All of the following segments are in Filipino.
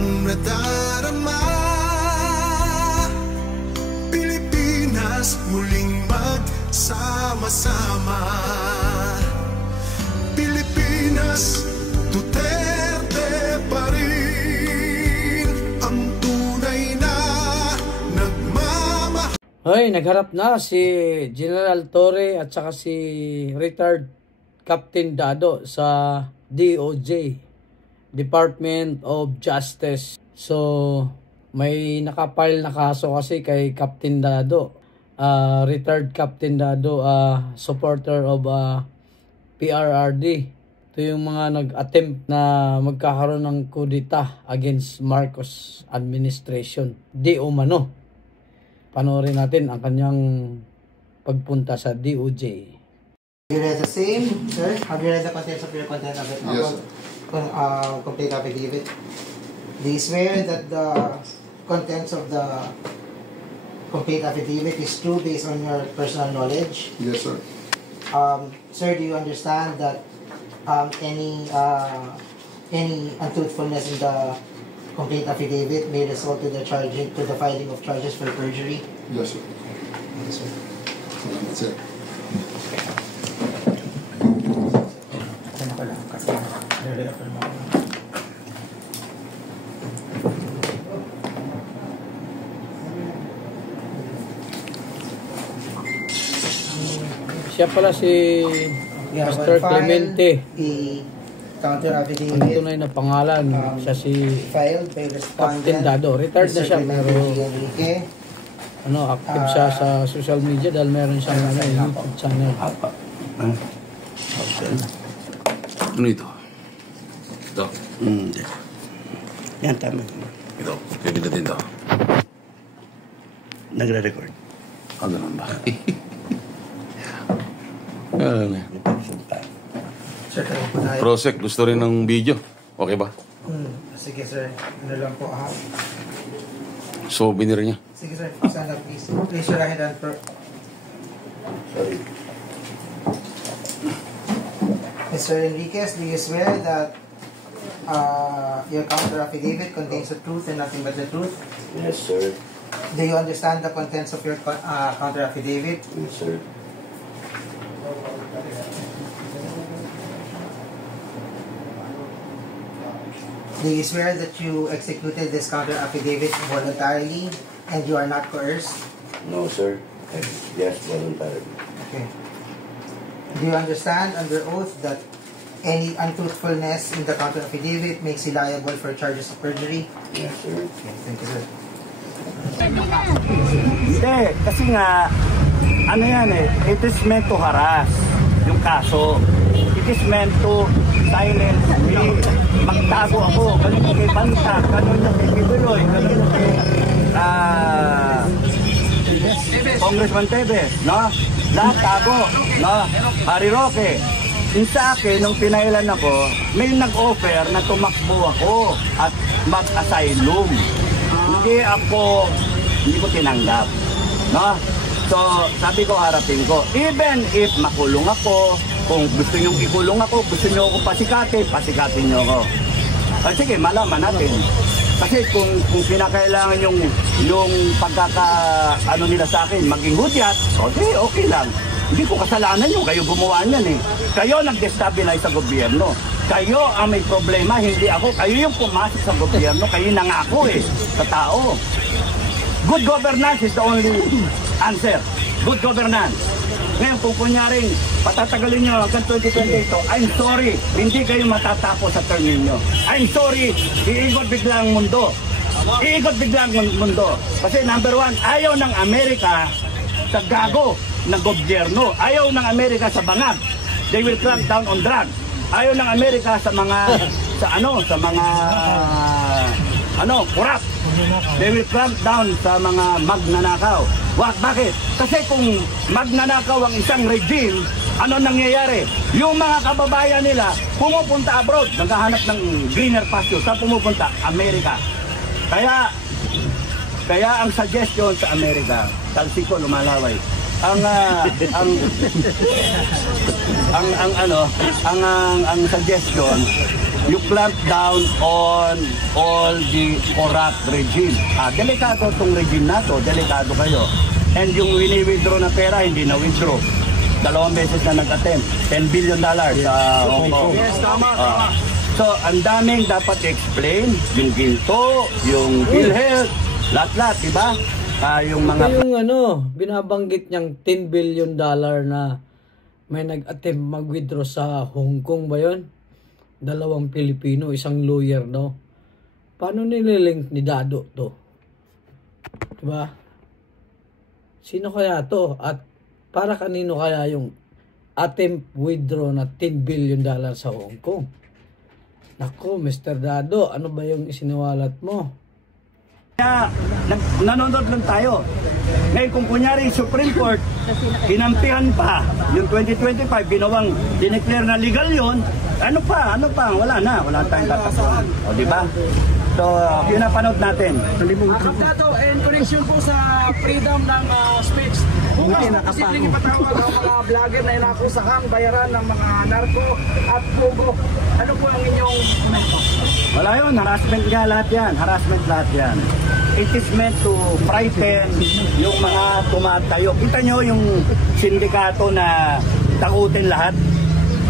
ang nadarama. Pilipinas muling magsama-sama. Pilipinas, Duterte pa rin ang tunay na nagmamahal. Hoy, nagharap na si General Torre at saka si retired Captain Dado sa DOJ, Department of Justice. So, may nakapile na kaso kasi kay Captain Dado. Retired Captain Dado, supporter of PRRD. Ito yung mga nag-attempt na magkakaroon ng kudita against Marcos administration. Di umano. Panoorin natin ang kanyang pagpunta sa DOJ. You read the same, sir? Have you read the contents of your content of it? Yes, sir. Complete affidavit. Do you swear that the contents of the complete affidavit is true based on your personal knowledge? Yes, sir. Sir, do you understand that any untruthfulness in the complete affidavit may result to the filing of charges for perjury? Yes, sir. Yes, sir. That's it. Siya pala si Mr. Clemente. Counter Ang affidavit tunay na pangalan, siya si filed by Captain respondent. Dado. Retired na siya, pero Enrique. active siya sa social media dahil meron siyang YouTube channel. Ano ito? Ito? Hindi. Yan, tama. Ito. Pwede natin ito. Nagre-record. Ganun ba? Ano yan? Sir, tayo po tayo. Prosec, gusto rin ng video. Okay ba? Sige, sir. Ano lang po, ha? Souvenir niya. Sige, sir. Stand up, please. Please, your right hand for... Sorry. Mr. Enriquez, do you swear that your counter affidavit contains the truth and nothing but the truth? Yes, sir. Do you understand the contents of your counter affidavit? Yes, sir. Do you swear that you executed this counter affidavit voluntarily and you are not coerced? No, sir. Yes, voluntarily. Okay. Do you understand under oath that any untruthfulness in the counter affidavit makes you liable for charges of perjury? Yes, sir. Okay, thank you, sir. Hindi, kasi nga, ano yan it is meant to harass yung kaso. It is meant to silence me. Magtago ako, ganun yung kay Banta, ganun yung kay Kibuloy, ganun yung kay Congressman Tevez, no? Lahat tago, no? Harry Roque. Yung sa akin, nung pinailan ako, may nag-offer na tumakbo ako at mag-asylum. Hindi ko tinanggap, no? So, sabi ko, harapin ko. Even if makulong ako, kung gusto nyo ikulong ako, gusto nyo ako pasikatin nyo ako. Ay, sige, malaman natin. Kasi kung pinakailangan yung pagkaka-ano nila sa akin, maging hudyat, okay lang. Hindi ko kasalanan yun, kayo gumawa niyan eh. Kayo nag-destabilize sa gobyerno. Kayo ang may problema, hindi ako. Kayo yung pumasok sa gobyerno, kayo nangako eh, sa tao. Good governance is the only answer. Good governance. Ngayon, kung kunyaring patatagalin nyo hanggang 2028, I'm sorry, hindi kayo matatapos sa term ninyo. I'm sorry, iikot bigla ang mundo. Iikot bigla ang mundo. Kasi number one, ayaw ng Amerika sa gago ng gobyerno. Ayaw ng Amerika sa bangag. They will crack down on drugs. Ayaw ng Amerika sa mga, kurap. They will crack down sa mga magnanakaw. Bakit? Kasi kung magnanakaw ang isang regime, ano nangyayari? Yung mga kababayan nila pumupunta abroad, naghahanap ng greener pasture. Saan pumupunta? Amerika. Kaya ang suggestion sa Amerika, talsiko lumalaway. Ang suggestion you clamp down on all the corrupt regime. Delikado tong regime na to, delikado kayo. And yung wini-withdraw na pera, hindi na withdraw. 2 beses na nag-attempt, $10 billion sa Hong Kong. Yes, tama. So, ang daming dapat explain, yung ginto, yung PhilHealth, lahat-lahat, di ba? Yung mga... Yung binabanggit niyang $10 billion na may nag-attempt mag-withdraw sa Hong Kong ba yun? 2 Pilipino, 1 lawyer, no? Paano nililink ni Dado to? Diba? Sino kaya to? At para kanino kaya yung attempt withdraw na $10 billion sa Hong Kong? Naku, Mr. Dado, ano ba yung isiniwalat mo? Kaya nanonood lang tayo. Ngayon kung kunyari Supreme Court, kinampihan pa yung 2025, ginawang dineclare na legal yun, ano pa, wala tayong tatapuan. O diba? So, yun ang panood natin. Kaptato, in connection po sa freedom ng speech, bukas na posibleng ipatawag ang mga vlogger na inakusahang bayaran ng mga narko at pogo. Ano po ang inyong komento? Wala yun, harassment nga lahat yan. Harassment lahat yan. It is meant to frighten yung mga tumatayo. Kita nyo yung sindikato na takutin lahat.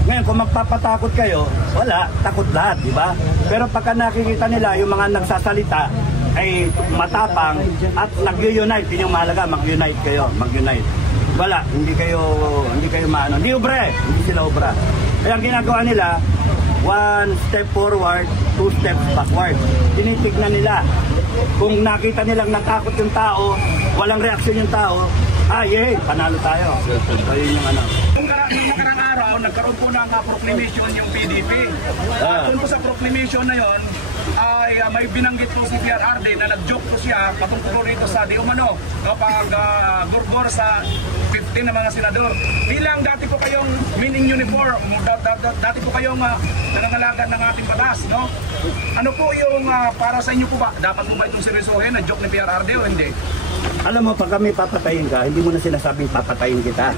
Ngayon, kung magpapatakot kayo, wala, takot lahat, di ba? Pero pagka nakikita nila yung mga nagsasalita ay matapang at nag-unite, yun yung mahalaga, mag-unite kayo, mag-unite. Wala, hindi kayo maano. Hindi ubra hindi sila ubra. Kaya ang ginagawa nila, 1 step forward, 2 steps backward. Tinitignan nila. Kung nakita nilang natakot yung tao, walang reaksyon yung tao, panalo tayo. So yun yung ano. Nung nakarang araw, nagkaroon po ng proclamation yung PDP. Doon po sa proclamation na yon ay may binanggit po si PRRD na nag-joke po siya patungkol rito sa di umano kapag gurgor sa 15 na mga senador. Bilang dati po kayong meaning uniform, dati po kayong nangangalagan ng ating batas, no? Ano po yung para sa inyo po ba? Dapat po ba itong seryosohin na joke ni PRRD o hindi? Alam mo, pag kami papatayin ka, hindi mo na sinasabing papatayin kita.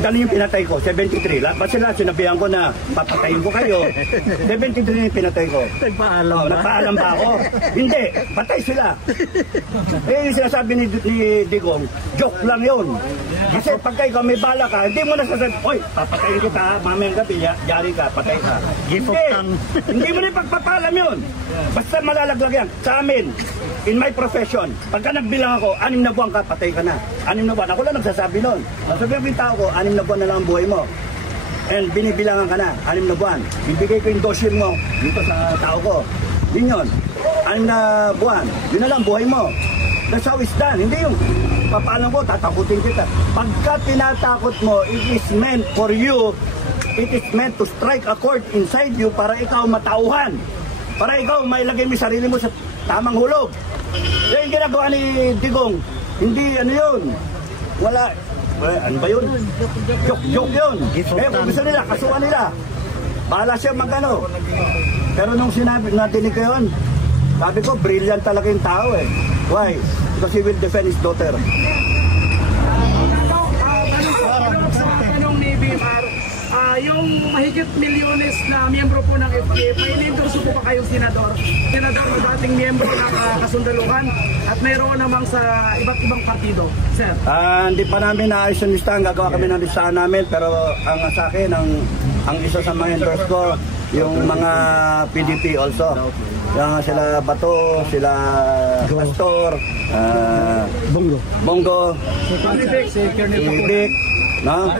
Dali yung pinatay ko, 73. Lahat ba sila, sinabihan ko na papatayin ko kayo. 73 yung pinatay ko. Nagpaalam ba ako? Hindi, patay sila. Yung sinasabi ni Digong, joke lang yun. Kasi pagka ikaw may bala ka, hindi mo na sasabi, oy, papatayin kita, mamayang gabi, yari ka, patay ka. Hindi mo na pagpapalam yun. Basta malalaglag yan. Sa amin, in my profession, pagka nagbilang ako, 6 na buwan ka, patay ka na. 6 na buwan. Ako lang nagsasabi nun. Sabi yung tao ko, 6 na buwan na lang ang buhay mo. And binibilangan ka na, 6 na buwan. Bibigay ko yung dossier mo dito sa tao ko. Yun yun. 6 na buwan. Yun na lang buhay mo. That's how it's done. Hindi yung papaalam ko, tatakutin kita. Pagka tinatakot mo, it is meant for you, it is meant to strike a chord inside you para ikaw matauhan. Para ikaw mailagay mo sarili mo sa tamang hulog. Yung ginagawa ni Digong, hindi ano yun. Wala. Ano ba yun? Joke yun. Kung gusto nila, kasuhan nila. Bahala siya magano. Pero nung sinabi, natinig ko yun, sabi ko, brilliant talaga yung tao eh. Why? Because he will defend his daughter. Tanong ni BMR, yung mahigit milyones na miyembro po ng FPF, may inendorso po pa kayong senador? Senador na dating miyembro ng kasundaluhan at mayroon namang sa iba't ibang partido, sir? Hindi pa namin naayos yung listahan. Gagawa kami ng listahan namin. Pero ang sa akin, ang isa sa mga endorse ko, yung mga PDP also. Yung sila Bato, sila Pastor, Bongo, Ibig, no?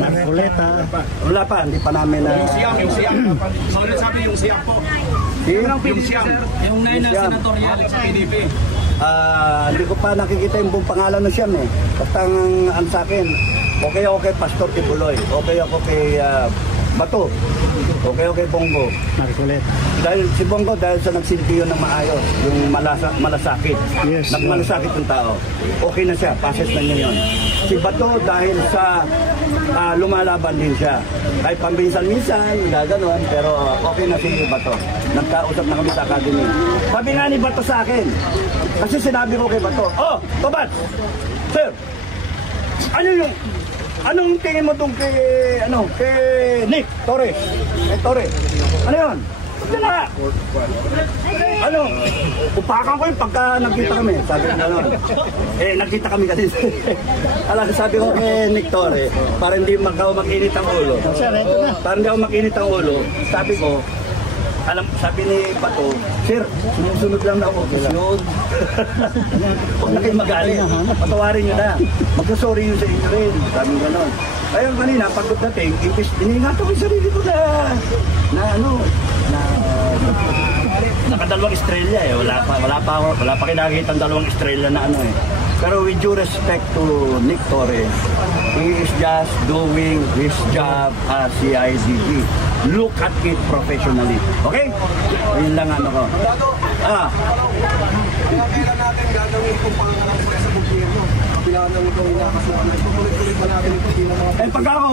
Marcoleta. Wala pa, hindi pa namin na... Yung siyam. Sabi yung siyam po. Yung siyam. Yung 9 na senatorial sa PDP. Hindi ko pa nakikita yung buong pangalan ng siyam eh. Basta ang sa akin, okay Pastor Tibuloy, okay ako kay Bato, okay Bongo. Marcoleta. Dahil si Bongo, dahil sa nagsilbi yun ng maayos, yung malasakit. Yes. Nagmalasakit yung tao. Okay na siya, passes na niya yun. Si Bato, dahil sa lumalaban din siya. Kahit pambinsan-minsan, gano'n, pero okay na si Bato. Nagkausap na kami sa academy. Sabi nga ni Bato sa akin, kasi sinabi ko kay Bato, Tobat, sir, ano yung Anong tingin mo doon kay, kay Nick Torres? Kay Torres. Ano yun? Diyan na. Ano? Upakan ko yung pagka nagkita kami. Sabi ko gano'n. Nagkita kami kasi. Alam, sabi ko kay Nick Torres, para hindi mag-init ang ulo. Para hindi ako mag-init ang ulo, sabi ko, sabi ni Bato, sir, sumusunod lang na ako. Yun. Huwag na kayo magaling. Patawarin nyo na. Magsasorry yun sa inyo rin. Sabi ko gano'n. Ayun kanina, pagdating, iningatan ko yung sarili ko na nakadalawang estrella eh. Wala pa kinakita ang dalawang estrella na Pero with due respect to Nick Torres, he is just doing his job as CIDP. Look at it professionally. Okay? Yun lang ko. Kailan natin gagawin itong pangarap sa gobyerno? Kailangan namin ikaw inakasuhan. Tuloy-tuloy pa natin ito bilang mga... Pagka ako,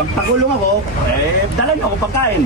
pagpakulong ako, dala niyo ako pagkain.